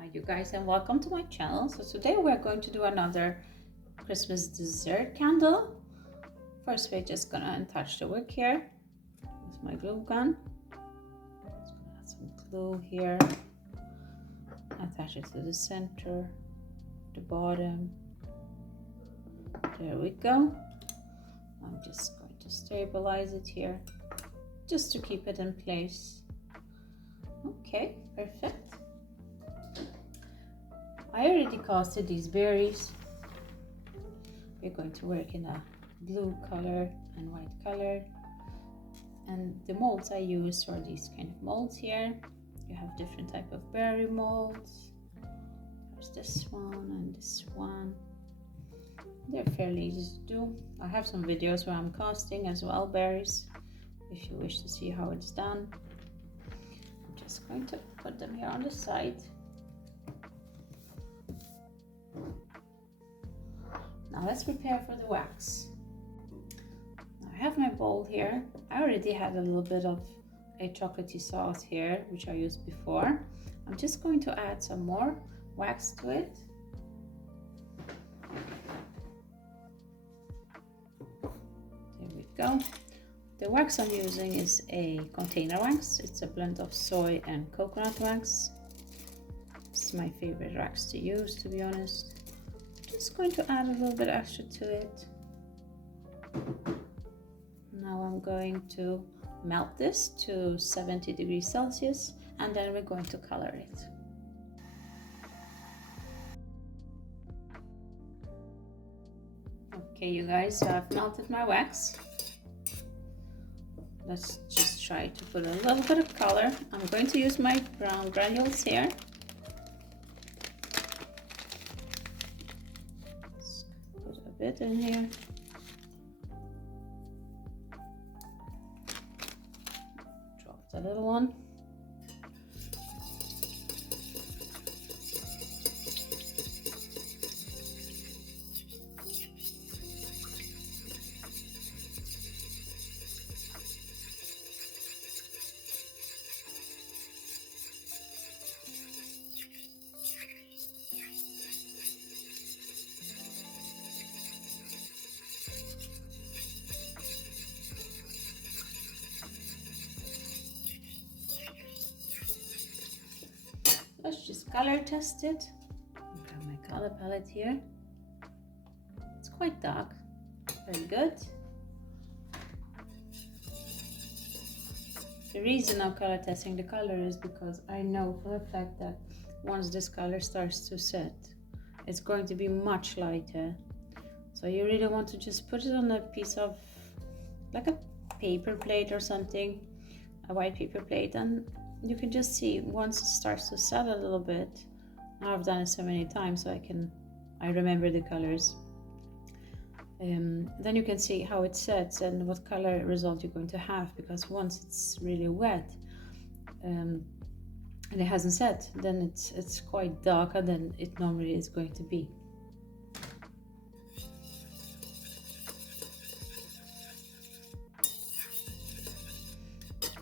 Hi you guys, and welcome to my channel. So today we're going to do another Christmas dessert candle. First we're just gonna attach the wick here with my glue gun. Just gonna add some glue here, attach it to the center, the bottom. There we go. I'm just going to stabilize it here just to keep it in place. Okay, perfect. I already casted these berries. We're going to work in a blue color and white color. And the molds I use are these kind of molds here. You have different type of berry molds. There's this one and this one. They're fairly easy to do. I have some videos where I'm casting as well berries, if you wish to see how it's done. I'm just going to put them here on the side. Now let's prepare for the wax. I have my bowl here. I already had a little bit of a chocolatey sauce here, which I used before. I'm just going to add some more wax to it. There we go. The wax I'm using is a container wax. It's a blend of soy and coconut wax. It's my favorite wax to use, to be honest. Just going to add a little bit extra to it. Now I'm going to melt this to 70 degrees Celsius, and then we're going to color it. Okay, you guys, so I've melted my wax. Let's just try to put a little bit of color. I'm going to use my brown granules here. Bit in here. Drop the little one. Let's just color test it. I've got my color palette here. It's quite dark, very good. The reason I'm color testing the color is because I know for the fact that once this color starts to set, it's going to be much lighter. So you really want to just put it on a piece of, like a paper plate or something, a white paper plate, and you can just see once it starts to set a little bit. Now I've done it so many times, so I remember the colors. Then you can see how it sets and what color result you're going to have, because once it's really wet and it hasn't set, then it's quite darker than it normally is going to be.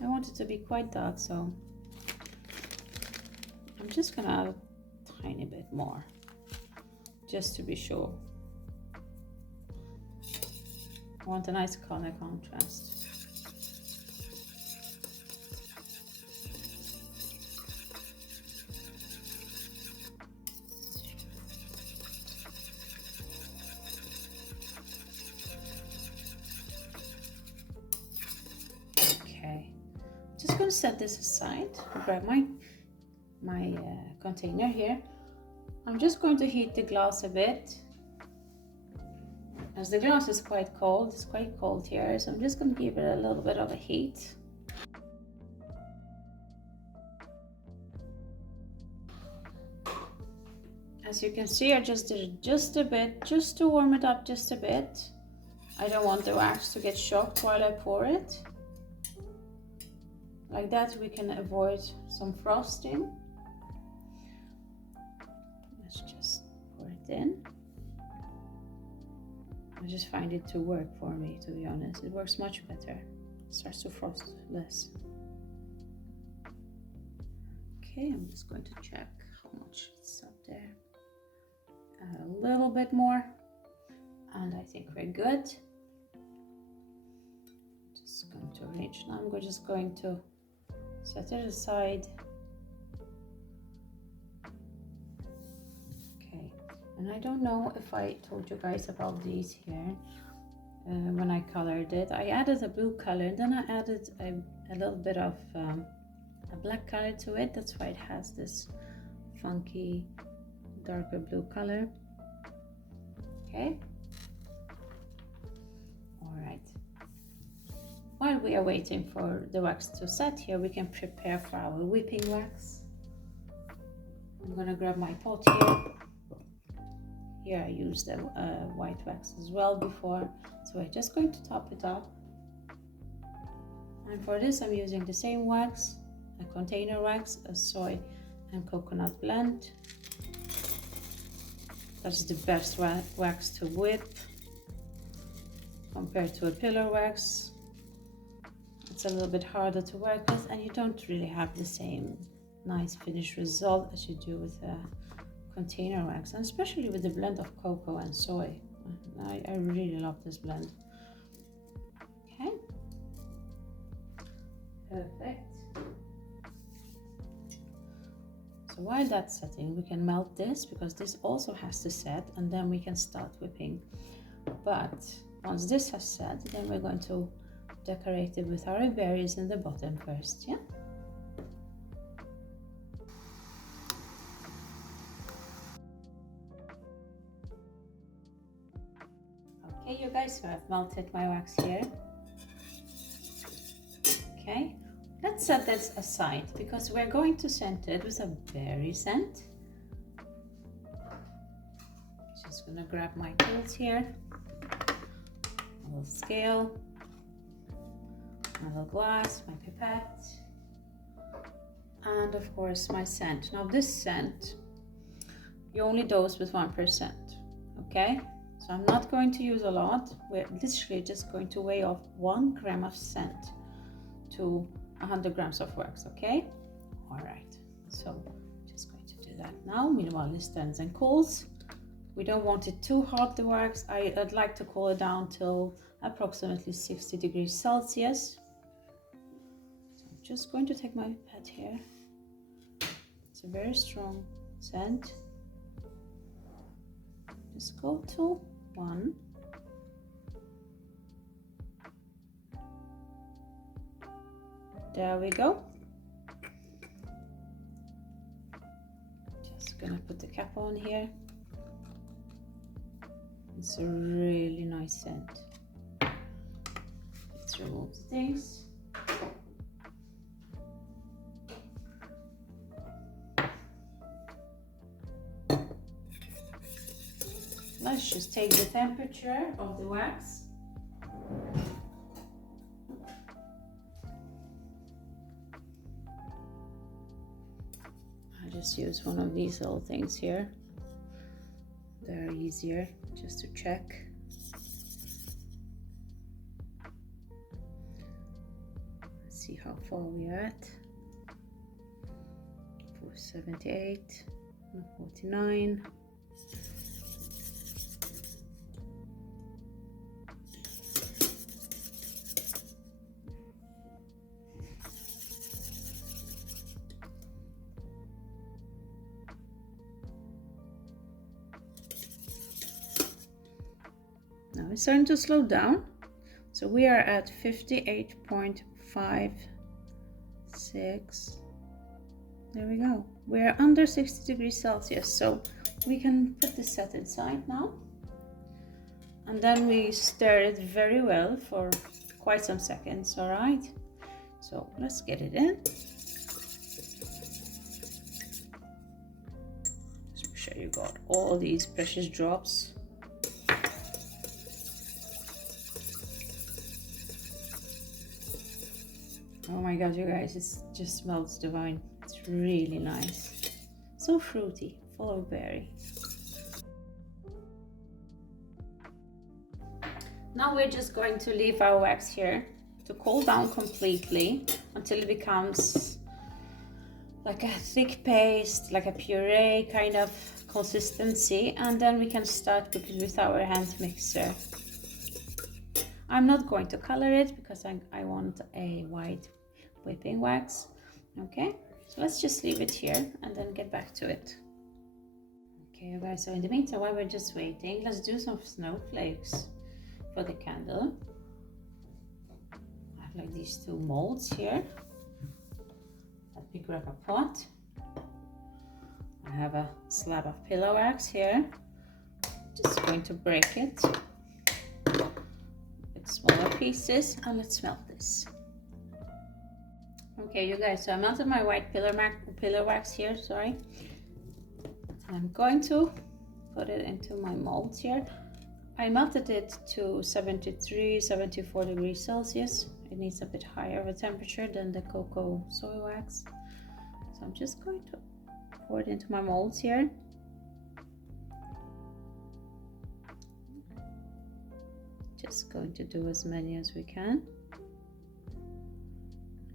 I want it to be quite dark, so I'm just gonna add a tiny bit more, just to be sure. I want a nice color contrast. Okay, just gonna set this aside. Grab my container here. I'm just going to heat the glass a bit, as the glass is quite cold. It's quite cold here, so I'm just going to give it a little bit of a heat. As you can see, I just did it just a bit, just to warm it up just a bit. I don't want the wax to get shocked while I pour it. Like that we can avoid some frosting. Let's just pour it in. I just find it to work for me, to be honest. It works much better. It starts to frost less. Okay, I'm just going to check how much little bit more, and I think we're good. Just going to arrange now. I'm just going to set it aside. Okay, and I don't know if I told you guys about these here. When I colored it, I added a blue color, and then I added a little bit of a black color to it. That's why it has this funky darker blue color. Okay, all right. While we are waiting for the wax to set here, we can prepare for our whipping wax. I'm gonna grab my pot here. Here I used the white wax as well before, so I'm just going to top it up. And for this I'm using the same wax, a container wax, a soy and coconut blend. That's the best wax to whip compared to a pillar wax. It's a little bit harder to work with, and you don't really have the same nice finished result as you do with a container wax, and especially with the blend of cocoa and soy. I really love this blend. Okay, perfect. So while that's setting, we can melt this, because this also has to set, and then we can start whipping. But once this has set, then we're going to decorate it with our berries in the bottom first. Yeah. Okay, you guys, so I've melted my wax here. Okay, let's set this aside, because we're going to scent it with a berry scent. Just gonna grab my tools here, a little scale, my little glass, my pipette, and of course my scent. Now this scent, you only dose with 1%, okay? So I'm not going to use a lot. We're literally just going to weigh off 1 gram of scent to 100 grams of wax, okay? All right, so just going to do that now. Meanwhile, this stands and cools. We don't want it too hot, the wax. I'd like to cool it down till approximately 60 degrees Celsius. So I'm just going to take my pipette here. It's a very strong scent. Just go to 1. There we go. Just gonna put the cap on here. It's a really nice scent. Let's remove the things. Let's just take the temperature of the wax. I just use one of these little things here. They're easier just to check. Let's see how far we're at. 478, 49. Now it's starting to slow down. So we are at 58.56. There we go. We're under 60 degrees Celsius. So we can put this set inside now. And then we stir it very well for quite some seconds, all right? So let's get it in. Just make sure you got all these precious drops. Oh my god, you guys, it just smells divine. It's really nice. So fruity, full of berry. Now we're just going to leave our wax here to cool down completely until it becomes like a thick paste, like a puree kind of consistency, and then we can start with our hand mixer. I'm not going to color it because I want a white whipping wax. Okay, so let's just leave it here and then get back to it. Okay, you guys, so in the meantime, while we're just waiting, let's do some snowflakes for the candle. I have like these two molds here. Let me grab a pot. I have a slab of pillow wax here. Just going to break it with smaller pieces, and let's melt this. Okay, you guys, so I melted my white pillow wax here, sorry. I'm going to put it into my molds here. I melted it to 73, 74 degrees Celsius. It needs a bit higher of a temperature than the cocoa soy wax. So I'm just going to pour it into my molds here. Just going to do as many as we can.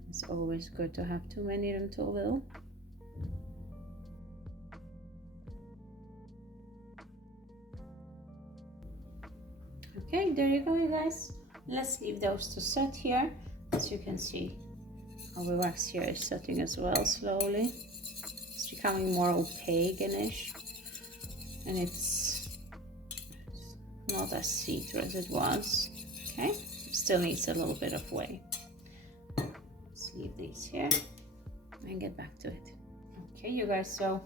It's always good to have too many than too little. Okay, there you go, you guys. Let's leave those to set here. As you can see, our wax here is setting as well slowly. It's becoming more opaque-ish, and it's not as see-through as it was. Okay, still needs a little bit of way. Let's leave these here and get back to it. Okay, you guys, so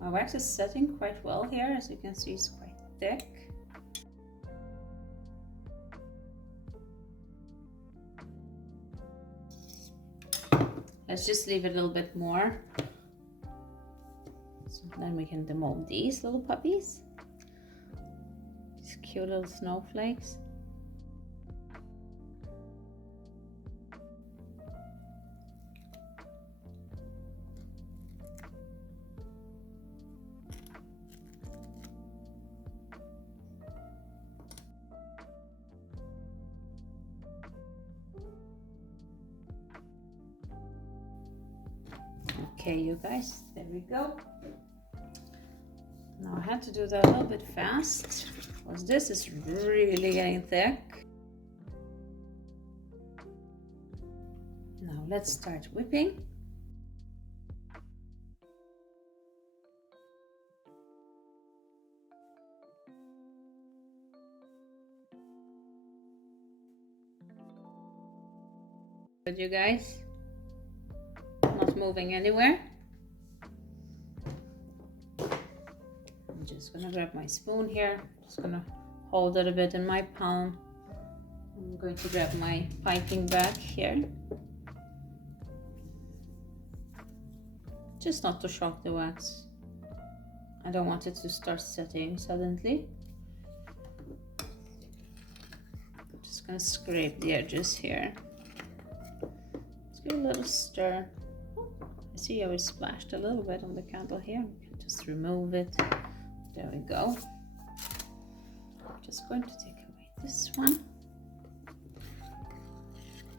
my wax is setting quite well here. As you can see, it's quite thick. Let's just leave it a little bit more. So then we can demold these little puppies. These cute little snowflakes. Okay, you guys, there we go. Now I had to do that a little bit fast because this is really getting thick. Now let's start whipping. Good, you guys. Not moving anywhere. I'm just gonna grab my spoon here. Just gonna hold it a bit in my palm. I'm going to grab my piping bag here. Just not to shock the wax. I don't want it to start setting suddenly. I'm just gonna scrape the edges here. Let's give it a little stir. I see how it splashed a little bit on the candle here. We can just remove it. There we go. I'm just going to take away this one.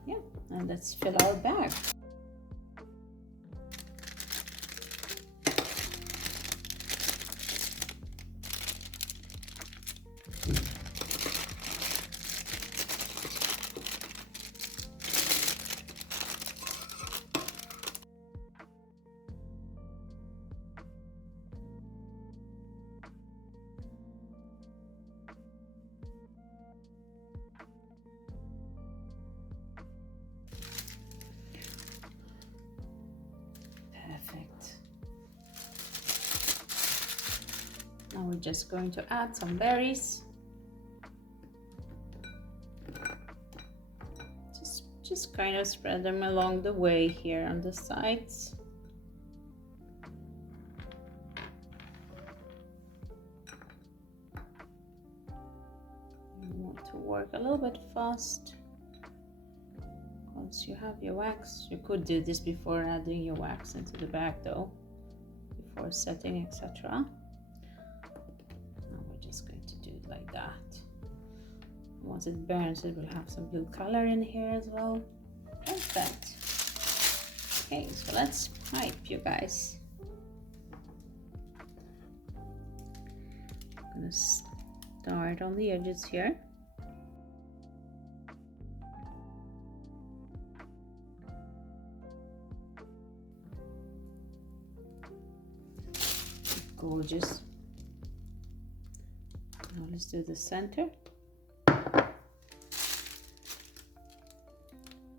Yeah, and let's fill our bag. Perfect. Now we're just going to add some berries. Just kind of spread them along the way here on the sides. You want to work a little bit fast. Once you have your wax, you could do this before adding your wax into the bag though, before setting, etc. Now we're just going to do it like that. Once it burns, it will have some blue color in here as well. Perfect. Okay, so let's pipe, you guys. I'm gonna start on the edges here. Gorgeous. Now let's do the center.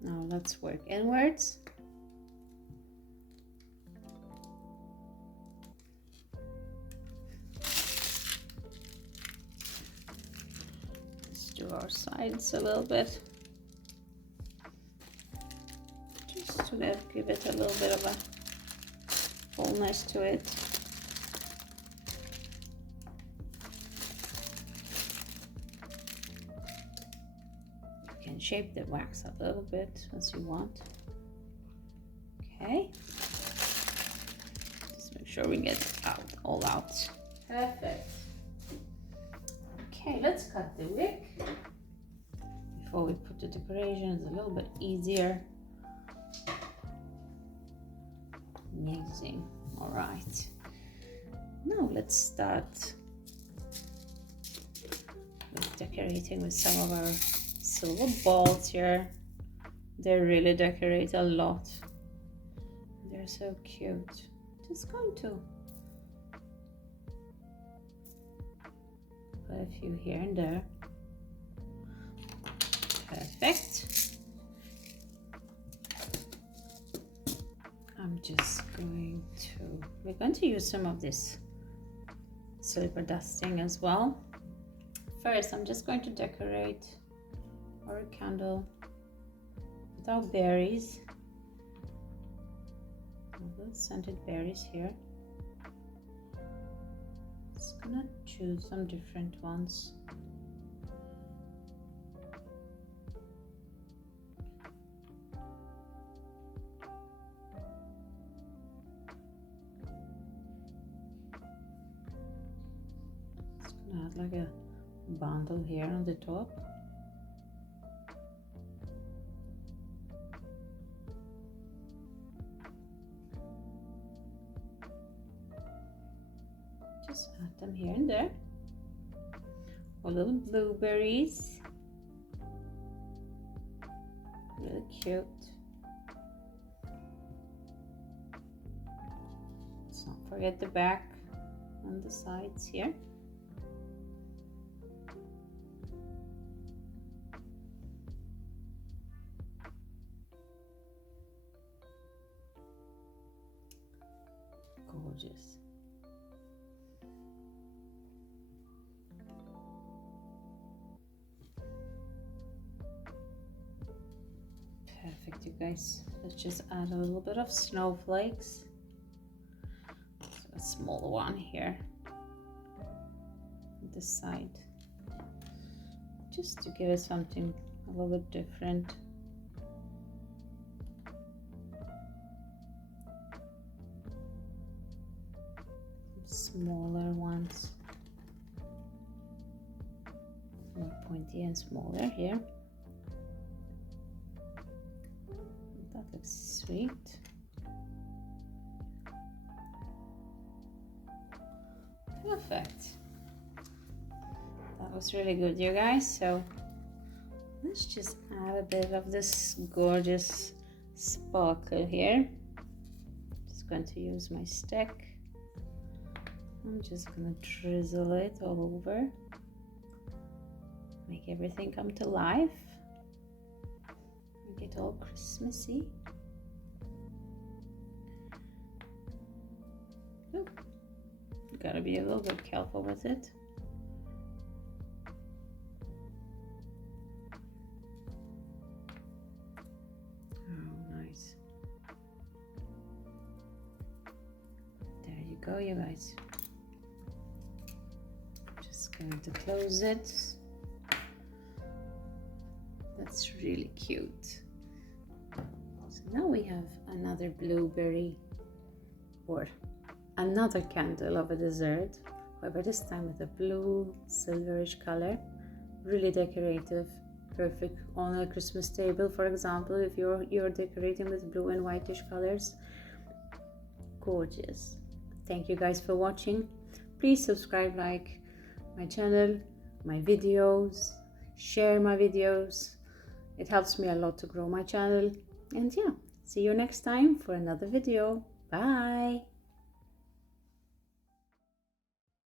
Now let's work inwards. Let's do our sides a little bit. Just to give it a little bit of a fullness to it. Shape the wax a little bit as you want. Okay, just make sure we get it all out. Perfect. Okay, let's cut the wick. Before we put the decoration, it's a little bit easier. Amazing. All right, now let's start with decorating with some of our silver balls here. They really decorate a lot. They're so cute. Just going to put a few here and there. Perfect. We're going to use some of this silver dusting as well. First, I'm just going to decorate or a candle without berries. Little scented berries here. Just gonna choose some different ones. Just gonna add like a bundle here on the top. Just add them here and there. Or little blueberries. Really cute. Let's not forget the back and the sides here. Gorgeous. Perfect, you guys. Let's just add a little bit of snowflakes. So a small one here on this side, just to give it something a little bit different. Smaller ones, more pointy and smaller here. That looks sweet. Perfect. That was really good, you guys. So let's just add a bit of this gorgeous sparkle here. Just going to use my stick. I'm just gonna drizzle it all over, make everything come to life, make it all Christmassy. Oh, you gotta be a little bit careful with it. Oh, nice. There you go, you guys. Going to close it. That's really cute. So now we have another blueberry or another candle of a dessert, however this time with a blue silverish color. Really decorative, perfect on a Christmas table, for example, if you're decorating with blue and whitish colors. Gorgeous. Thank you guys for watching. Please subscribe, like, my channel, my videos, share my videos. It helps me a lot to grow my channel. And yeah, see you next time for another video. Bye.